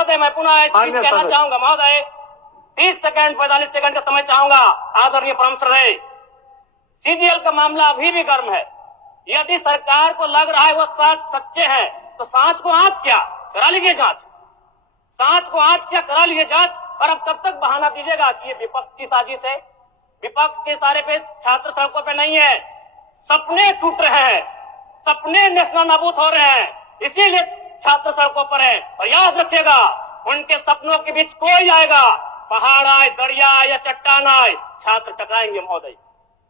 महोदय मैं पुनः इस चीज कहना चाहूंगा महोदय, 30 सेकंड 45 सेकंड का समय चाहूंगा। आदरणीय परम श्रद्धेय, सीजीएल का मामला अभी भी गर्म है। यदि सरकार को लग रहा है वो सच्चे हैं तो सांच को आंच क्या करा लीजिए जांच, सांच को आंच क्या करा लीजिए जांच। और अब तब तक बहाना दीजिएगा कि ये विपक्ष की साजिश है। विपक्ष के सारे पे छात्र सड़कों पे नहीं है, सपने टूट रहे हैं, सपने नेशनल नाबूद हो रहे हैं, इसीलिए छात्र सड़कों पर है। और याद रखिएगा, उनके सपनों के बीच कोई आएगा, पहाड़ आए, दरिया आए या चट्टान आए, छात्र टकराएंगे महोदय।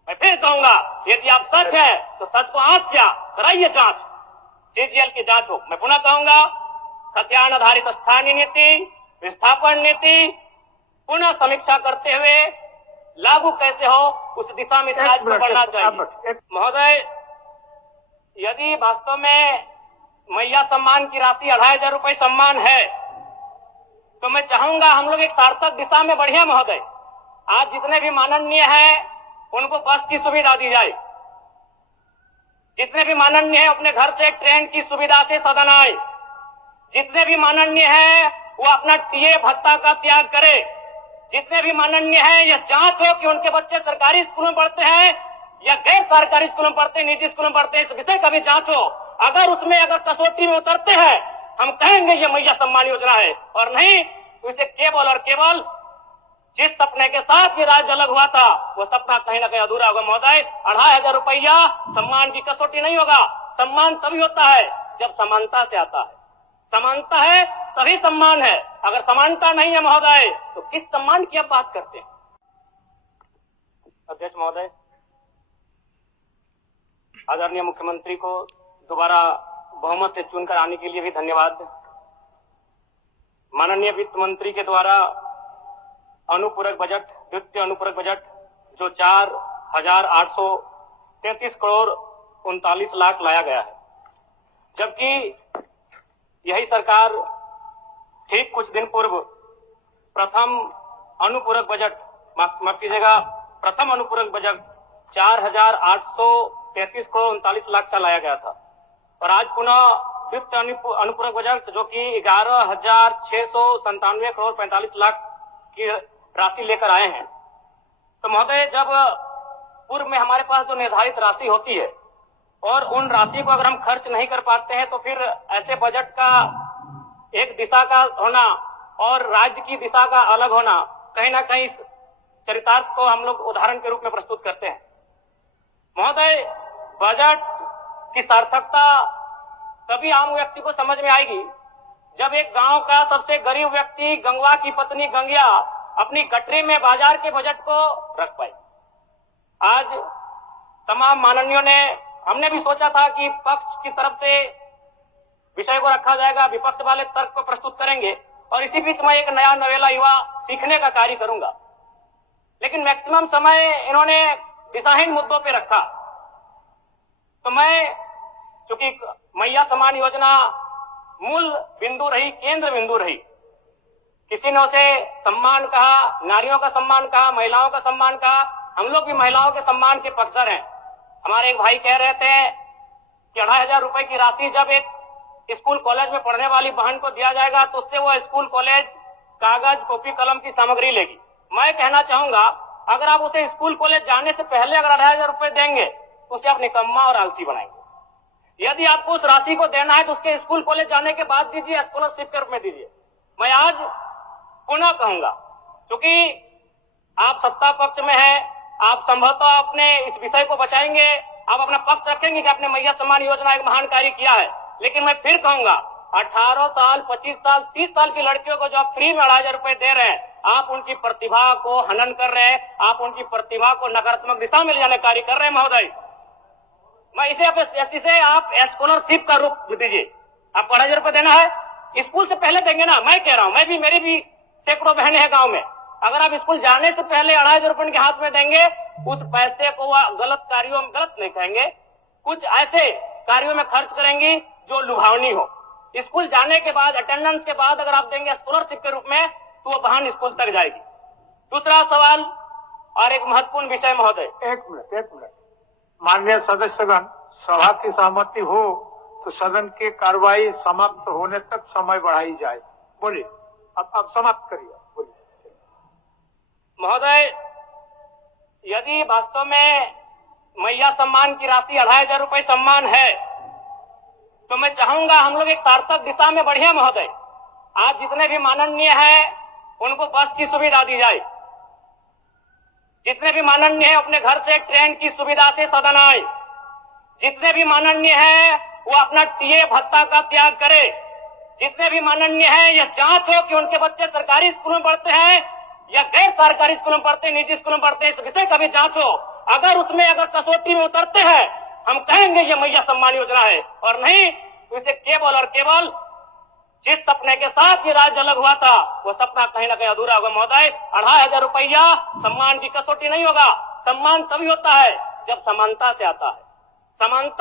मैं फिर कहूंगा, यदि आप सच है तो सच को आंच क्या कराइए जांच, सीजीएल की जांच हो। मैं पुनः कहूंगा, खतियान आधारित स्थानीय नीति, विस्थापन नीति पुनः समीक्षा करते हुए लागू कैसे हो उस दिशा में राज्य को बढ़ना चाहिए। महोदय, यदि वास्तव में मैया सम्मान की राशि 2500 रुपए सम्मान है तो मैं चाहूंगा हम लोग एक सार्थक दिशा में बढ़िया महोदय। आज जितने भी माननीय हैं उनको बस की सुविधा दी जाए, जितने भी माननीय हैं अपने घर से ट्रेन की सुविधा से सदन आए, जितने भी माननीय हैं वो अपना टीए भत्ता का त्याग करे, जितने भी माननीय हैं यह जांच हो कि उनके बच्चे सरकारी स्कूलों में पढ़ते हैं या गैर सरकारी स्कूलों में पढ़ते हैं, निजी स्कूलों में पढ़ते हैं, इस विषय का भी जांच हो। अगर उसमें अगर कसौटी में उतरते हैं हम कहेंगे ये मैया सम्मान योजना है, और नहीं तो इसे केवल और केवल जिस सपने के साथ ये राज्य अलग हुआ था वो सपना कहीं ना कहीं अधूरा होगा महोदय। 2500 रुपया सम्मान की कसौटी नहीं होगा। सम्मान तभी होता है जब समानता से आता है, समानता है तभी सम्मान है। अगर समानता नहीं है महोदय तो किस सम्मान की आप बात करते हैं। अध्यक्ष महोदय, आदरणीय मुख्यमंत्री को दोबारा बहुमत से चुनकर आने के लिए भी धन्यवाद। माननीय वित्त मंत्री के द्वारा अनुपूरक बजट, द्वितीय अनुपूरक बजट जो 4,833 करोड़ 39 लाख लाया गया है, जबकि यही सरकार ठीक कुछ दिन पूर्व प्रथम अनुपूरक बजट, माफ कीजिएगा, प्रथम अनुपूरक बजट 4,833 करोड़ 39 लाख का लाया गया था। और आज पुनः द्वितीय अनुपूरक बजट जो कि 11,697 करोड़ 45 लाख की राशि लेकर आए हैं। तो महोदय, जब पूर्व में हमारे पास जो निर्धारित राशि होती है और उन राशि को अगर हम खर्च नहीं कर पाते हैं तो फिर ऐसे बजट का एक दिशा का होना और राज्य की दिशा का अलग होना, कहीं ना कहीं इस चरितार्थ को हम लोग उदाहरण के रूप में प्रस्तुत करते हैं। महोदय, बजट की सार्थकता तभी आम व्यक्ति को समझ में आएगी जब एक गांव का सबसे गरीब व्यक्ति, गंगवा की पत्नी गंगिया, अपनी गठरी में बाजार के बजट को रख पाई। आज तमाम माननीयों ने, हमने भी सोचा था कि पक्ष की तरफ से विषय को रखा जाएगा, विपक्ष वाले तर्क को प्रस्तुत करेंगे और इसी बीच में एक नया नवेला युवा सीखने का कार्य करूंगा। लेकिन मैक्सिमम समय इन्होंने दिशाहीन मुद्दों पे रखा। तो मैं, चूंकि मैया सम्मान योजना मूल बिंदु रही, केंद्र बिंदु रही, किसी ने उसे सम्मान कहा, नारियों का सम्मान कहा, महिलाओं का सम्मान कहा, हम लोग भी महिलाओं के सम्मान के पक्षधर हैं। हमारे एक भाई कह रहे थे कि 2500 रुपए की राशि जब एक स्कूल कॉलेज में पढ़ने वाली बहन को दिया जाएगा तो उससे वो स्कूल कॉलेज कागज, कॉपी, कलम की सामग्री लेगी। मैं कहना चाहूंगा, अगर आप उसे स्कूल कॉलेज जाने से पहले अगर 2500 रुपए देंगे तो उसे आप निकम्मा और आलसी बनाएंगे। यदि आपको उस राशि को देना है तो उसके स्कूल कॉलेज जाने के बाद दीजिए, स्कॉलरशिप के रूप में दीजिए। मैं आज पुनः कहूंगा, क्योंकि आप सत्ता पक्ष में हैं, आप संभवतः अपने इस विषय को बचाएंगे, आप अपना पक्ष रखेंगे कि आपने मैया सम्मान योजना एक महान कार्य किया है। लेकिन मैं फिर कहूंगा, 18 साल, 25 साल, 30 साल की लड़कियों को जो आप फ्री में 2500 रुपए दे रहे हैं, आप उनकी प्रतिभा को हनन कर रहे हैं, आप उनकी प्रतिभा को नकारात्मक दिशा में ले जाने कार्य कर रहे हैं महोदय। मैं इसे आप स्कॉलरशिप का रूप दीजिए। आपको 2500 रुपए देना है, स्कूल से पहले देंगे ना। मैं कह रहा हूं, मेरी भी सैकड़ों बहनें हैं गांव में, अगर आप स्कूल जाने से पहले 2500 रुपए उनके हाथ में देंगे, उस पैसे को वह गलत कार्यों में, गलत नहीं कहेंगे, कुछ ऐसे कार्यों में खर्च करेंगी जो लुभावनी हो। स्कूल जाने के बाद, अटेंडेंस के बाद अगर आप देंगे स्कॉलरशिप के रूप में तो वो बहन स्कूल तक जाएगी। दूसरा सवाल और एक महत्वपूर्ण विषय महोदय। एक मिनट माननीय सदस्यगण, सभा की सहमति हो तो सदन की कार्रवाई समाप्त होने तक समय बढ़ाई जाए। बोलिए। अब समाप्त करिए, बोलिए। महोदय, यदि वास्तव में मैया सम्मान की राशि 2500 रुपए सम्मान है, तो मैं चाहूंगा हम लोग एक सार्थक दिशा में बढ़िए महोदय। आज जितने भी माननीय हैं उनको बस की सुविधा दी जाए, जितने भी माननीय हैं अपने घर से ट्रेन की सुविधा से सदन आए, जितने भी माननीय हैं वो अपना टीए भत्ता का त्याग करे, जितने भी माननीय हैं यह जांच हो कि उनके बच्चे सरकारी स्कूल में पढ़ते हैं या गैर सरकारी स्कूल में पढ़ते हैं, निजी स्कूल में पढ़ते हैं, इस विषय का भी जांच हो। अगर उसमें अगर कसौटी में उतरते हैं, हम कहेंगे ये मैया सम्मान योजना है, और नहीं तो इसे केवल और केवल जिस सपने के साथ ये राज्य अलग हुआ था वो सपना कहीं ना कहीं अधूरा होगा महोदय। 2500 रुपया सम्मान की कसौटी नहीं होगा। सम्मान तभी होता है जब समानता से आता है। समानता